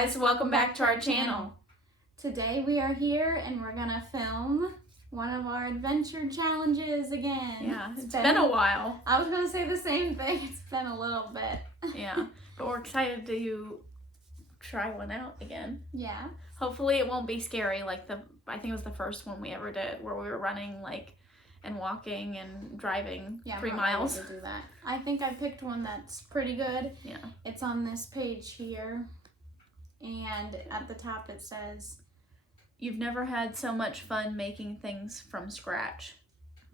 guys, welcome back to our channel. Today we are here and we're gonna film one of our adventure challenges again. Yeah, it's been a while. I was gonna say the same thing. It's been a little bit. Yeah, but we're excited to try one out again. Yeah. Hopefully it won't be scary like I think it was the first one we ever did where we were running and walking and driving 3 miles. To do that. I think I picked one that's pretty good. Yeah. It's on this page here. And at the top it says, "You've never had so much fun making things from scratch."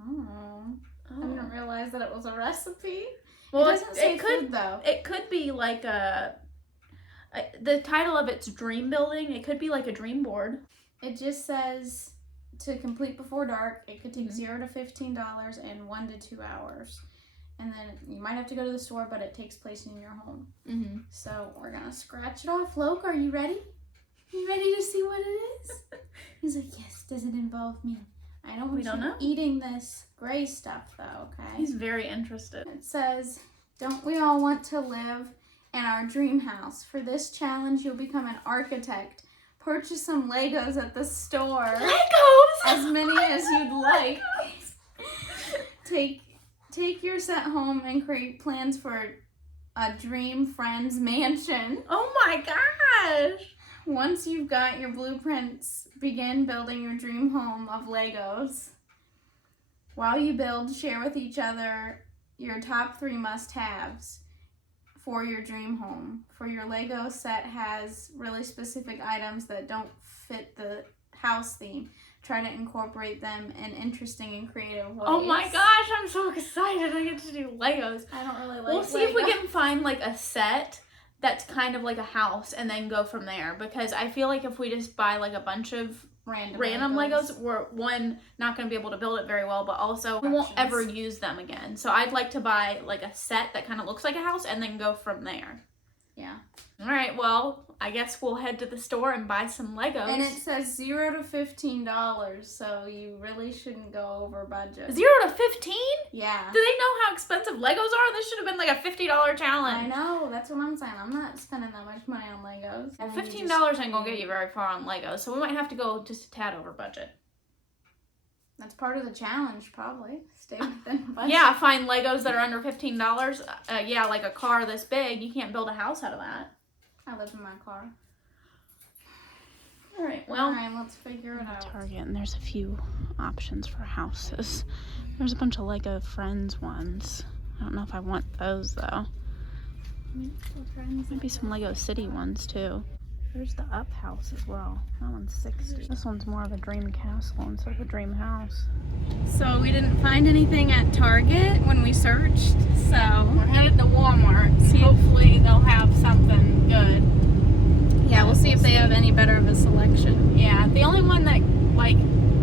Oh. I didn't realize that it was a recipe. Well, it doesn't say food, though. It could be like the title of it's dream building. It could be like a dream board. It just says to complete before dark. It could take $0 to $15 in 1 to 2 hours. And then you might have to go to the store, but it takes place in your home. Mm-hmm. So we're going to scratch it off. Loke, are you ready? You ready to see what it is? He's like, yes, does it involve me? I don't want you eating this gray stuff, though, okay? He's very interested. It says, don't we all want to live in our dream house? For this challenge, you'll become an architect. Purchase some Legos at the store. Legos? As many as you'd like. Take your set home and create plans for a dream friend's mansion. Oh my gosh! Once you've got your blueprints, begin building your dream home of Legos. While you build, share with each other your top 3 must-haves for your dream home. For your Lego set has really specific items that don't fit the house theme. Try to incorporate them in interesting and creative ways. Oh my gosh, I'm so excited. I get to do Legos. I don't really like We'll see if we can find like a set that's kind of like a house and then go from there. Because I feel like if we just buy like a bunch of random Legos, we're not going to be able to build it very well, but also we won't ever use them again. So I'd like to buy like a set that kind of looks like a house and then go from there. Yeah. All right, well, I guess we'll head to the store and buy some Legos. And it says $0 to $15, so you really shouldn't go over budget. 0 to 15? Yeah. Do they know how expensive Legos are? This should have been like a $50 challenge. I know, that's what I'm saying. I'm not spending that much money on Legos. Well, $15 ain't gonna get you very far on Legos, so we might have to go just a tad over budget. That's part of the challenge, probably. Stay within budget. Yeah, find Legos that are under $15. Yeah, like a car this big. You can't build a house out of that. I live in my car. All right, well. All right, let's figure it out. Target, and there's a few options for houses. There's a bunch of Lego Friends ones. I don't know if I want those, though. Maybe some Lego City ones, too. There's the Up House as well. That one's $60. This one's more of a dream castle instead of a dream house. So we didn't find anything at Target when we searched, so we're headed to Walmart. See, hopefully they'll have something good. Yeah, we'll see if they have any better of a selection. Yeah, the only one that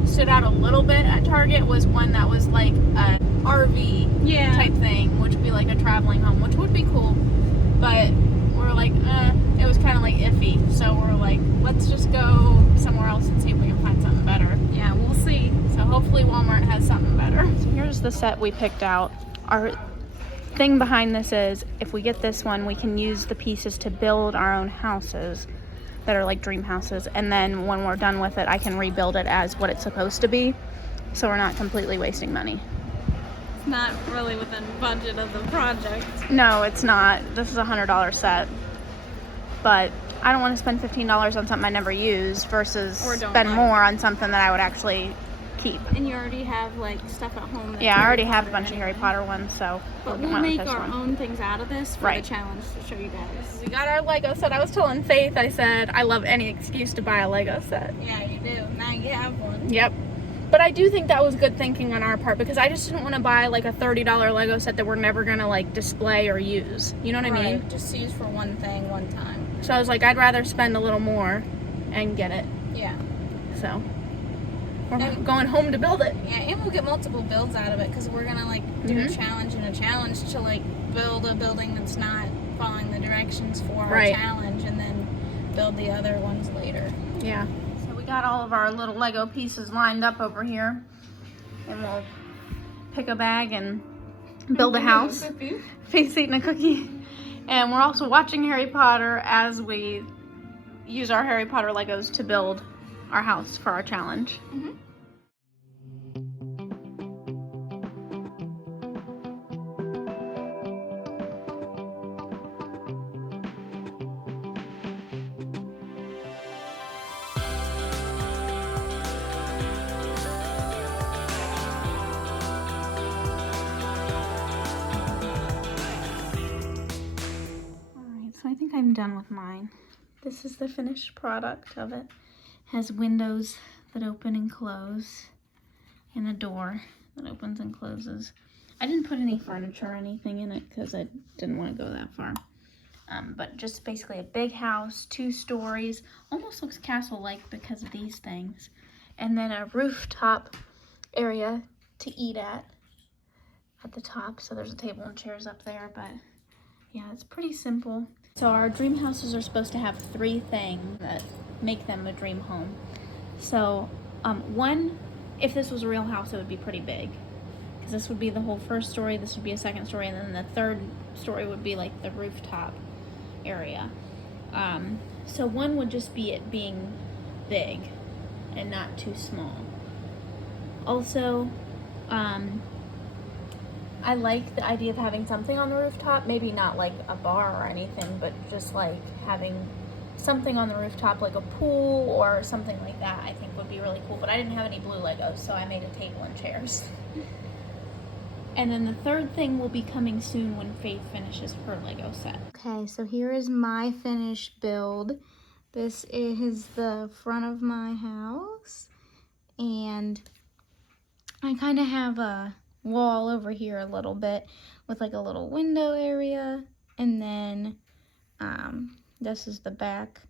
stood out a little bit at Target was one that was like a RV type thing, which would be like a traveling home, which would be cool. But we're like, it was kind of like iffy, so we're like, let's just go somewhere else and see if we can find something better. Yeah, we'll see. So hopefully Walmart has something better. So here's the set we picked out. Our thing behind this is, if we get this one, we can use the pieces to build our own houses that are like dream houses, and then when we're done with it, I can rebuild it as what it's supposed to be, so we're not completely wasting money. Not really within budget of the project. No, it's not. This is a $100 set. But I don't want to spend $15 on something I never use versus spend more on something that I would actually keep. And you already have like stuff at home. Yeah, I already have a bunch of Harry Potter ones, so but we'll make our own things out of this for the challenge to show you guys. We got our Lego set. I was telling Faith, I said, I love any excuse to buy a Lego set. Yeah, you do. Now you have one. Yep. But I do think that was good thinking on our part, because I just didn't want to buy like a $30 Lego set that we're never going to like display or use. You know what I mean? Just use for one thing, one time. So I was like, I'd rather spend a little more and get it. Yeah. So we're going home to build it. Yeah, and we'll get multiple builds out of it, because we're going to like do a challenge and a challenge to like build a building that's not following the directions for our challenge, and then build the other ones later. Yeah. We got all of our little Lego pieces lined up over here, and we'll pick a bag and build a house. Faith's eating a cookie. And we're also watching Harry Potter as we use our Harry Potter Legos to build our house for our challenge. Mm-hmm. Alright, so I think I'm done with mine. This is the finished product of it. Has windows that open and close, and a door that opens and closes. I didn't put any furniture or anything in it because I didn't want to go that far. But just basically a big house, 2 stories, almost looks castle-like because of these things. And then a rooftop area to eat at the top. So there's a table and chairs up there, but yeah, it's pretty simple. So our dream houses are supposed to have 3 things that make them a dream home. So one, if this was a real house, it would be pretty big. Because this would be the whole first story, this would be a second story, and then the third story would be like the rooftop area. So one would just be it being big and not too small. Also, I like the idea of having something on the rooftop, maybe not like a bar or anything, but just like having something on the rooftop like a pool or something like that I think would be really cool. But I didn't have any blue Legos, so I made a table and chairs. And then the third thing will be coming soon when Faith finishes her Lego set. Okay, so here is my finished build. This is the front of my house, and I kind of have a wall over here a little bit with like a little window area, and then this is the back,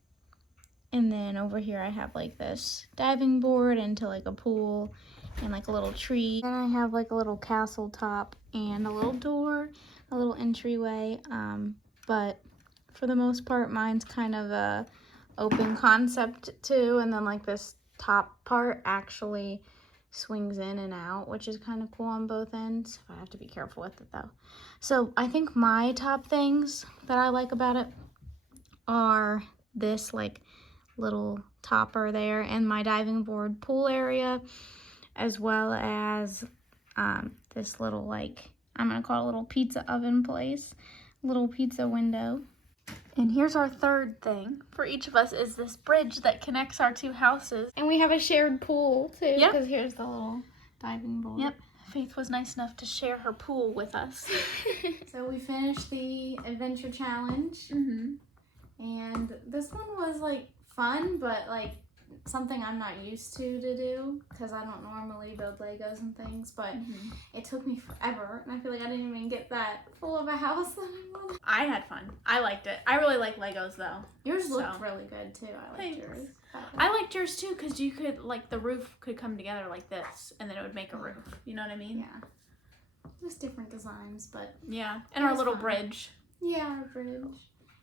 and then over here I have like this diving board into like a pool and like a little tree. Then I have like a little castle top and a little door, a little entryway, but for the most part mine's kind of a open concept too, and then like this top part actually swings in and out, which is kind of cool on both ends. I have to be careful with it though. So I think my top things that I like about it are this like little topper there and my diving board pool area, as well as this little, like, I'm gonna call it a little pizza oven place, little pizza window. And here's our third thing for each of us is this bridge that connects our 2 houses. And we have a shared pool too, Yep. because here's the little diving board. Yep. Faith was nice enough to share her pool with us. So we finished the adventure challenge, Mm-hmm. and this one was like fun, but like something I'm not used to do because I don't normally build Legos and things, but it took me forever, and I feel like I didn't even get that full of a house that I wanted. I had fun. I liked it. I really like Legos though. Yours looked really good too. I liked Thanks. yours. I liked yours too because you could, like, the roof could come together like this and then it would make a roof. You know what I mean? Yeah. Just different designs, but Yeah. And It our was little fun. bridge. yeah, our bridge.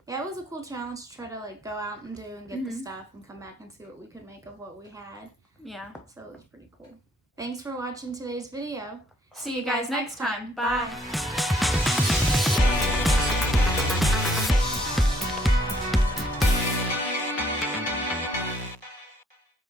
Yeah, it was a cool challenge to try to like go out and do and get the stuff and come back and see what we could make of what we had. Yeah. So it was pretty cool. Thanks for watching today's video. See you guys next time. Bye.